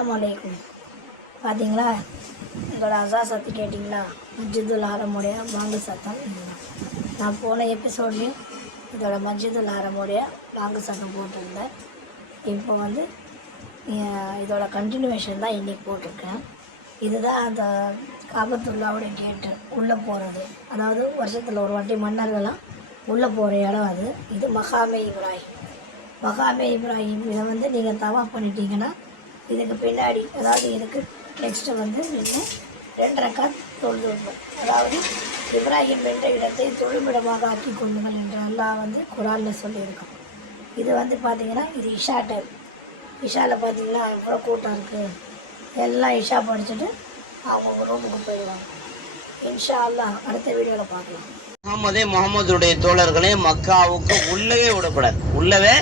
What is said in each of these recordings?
அஸ்ஸலாமு அலைக்கும். பார்த்தீங்களா, இதோட அசா சத்து கேட்டிங்களா? மஸ்ஜிதுல் ஹரமுடைய பாங்கு சத்தம் இதுதான். நான் போன எபிசோட்லேயும் இதோட மஸ்ஜிதுல் ஹரமுடைய பாங்கு சத்தம் போட்டிருந்தேன். இப்போ வந்து இதோட கண்டினியூவேஷன் தான் இன்றைக்கி போட்டிருக்கேன். இதுதான் அந்த காபத்துல்லாவோட கேட்டு உள்ளே போகிறது. அதாவது வருஷத்தில் ஒரு வாட்டி மன்னர்கள்லாம் உள்ளே போகிற இடம் அது. இது மகாமே இப்ராஹிம். மகாமே இப்ராஹிம் இதை வந்து நீங்கள் தவா பண்ணிட்டீங்கன்னா இதுக்கு பின்னாடி, அதாவது இதுக்கு நெக்ஸ்ட்டு வந்து நின்று 2 ரக்காத் தொழுது விடணும். அதாவது இப்ராஹிம் என்ற இடத்தை தொழுமிடமாக ஆக்கி கொள்ளுங்கள் என்று அல்லாஹ் வந்து குரானில் சொல்லியிருக்கோம். இது வந்து பார்த்திங்கன்னா இது இஷா டைம். இஷாவில் பார்த்திங்கன்னா எவ்வளோ கூட்டம் இருக்குது. எல்லாம் இஷா படிச்சுட்டு அவங்க ரூமுக்கு போயிடுவாங்க. இன்ஷா அல்லாஹ் அடுத்த வீடியோவில் பார்க்கலாம். முகமதுடைய தோழர்களே, மக்காவுக்கு உள்ளவே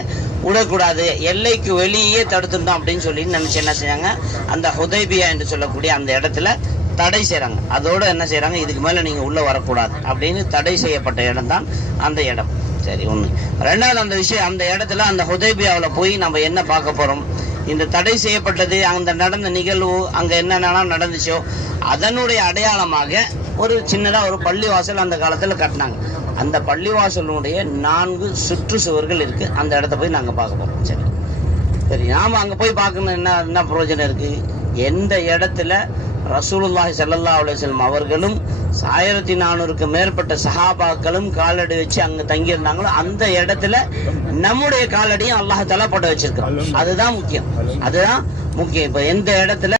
விடக்கூடாது, எல்லைக்கு வெளியே தடுத்துட்டோம் அப்படின்னு சொல்லி நினைச்சு என்ன செய்யாங்க, அந்த ஹுதைபியா என்று சொல்லக்கூடிய அந்த இடத்துல தடை செய்யறாங்க. அதோட என்ன செய்யறாங்க, இதுக்கு மேல நீங்க உள்ள வரக்கூடாது அப்படின்னு தடை செய்யப்பட்ட இடம் தான் அந்த இடம். சரி, ஒண்ணு. ரெண்டாவது, அந்த விஷயம், அந்த இடத்துல அந்த ஹுதைபியாவில் போய் நம்ம என்ன பார்க்க போறோம், இந்த தடை செய்யப்பட்டது, அந்த நடந்த நிகழ்வு, அங்க என்னென்னலாம் நடந்துச்சோ அதனுடைய அடையாளமாக ஒரு சின்னதா ஒரு பள்ளிவாசல் அந்த காலத்துல கட்டினாங்க. அந்த பள்ளிவாசலுடைய 4 சுற்று சுவர்கள் இருக்கு. அந்த இடத்த போய் நாங்க பார்க்க போறோம். சரி, நாம அங்க போய் பார்க்கணும். என்ன பிரயோஜனம் இருக்கு? எந்த இடத்துல ரசூலுல்லாஹி ஸல்லல்லாஹு அலைஹி வஸல்லம் அவர்களும் 1400க்கு மேற்பட்ட சஹாபாக்களும் காலடி வச்சு அங்க தங்கியிருந்தாங்களோ அந்த இடத்துல நம்முடைய காலடியும் அல்லாஹ் தஆலா போட்டு வச்சிருக்கான். அதுதான் முக்கியம். இப்ப எந்த இடத்துல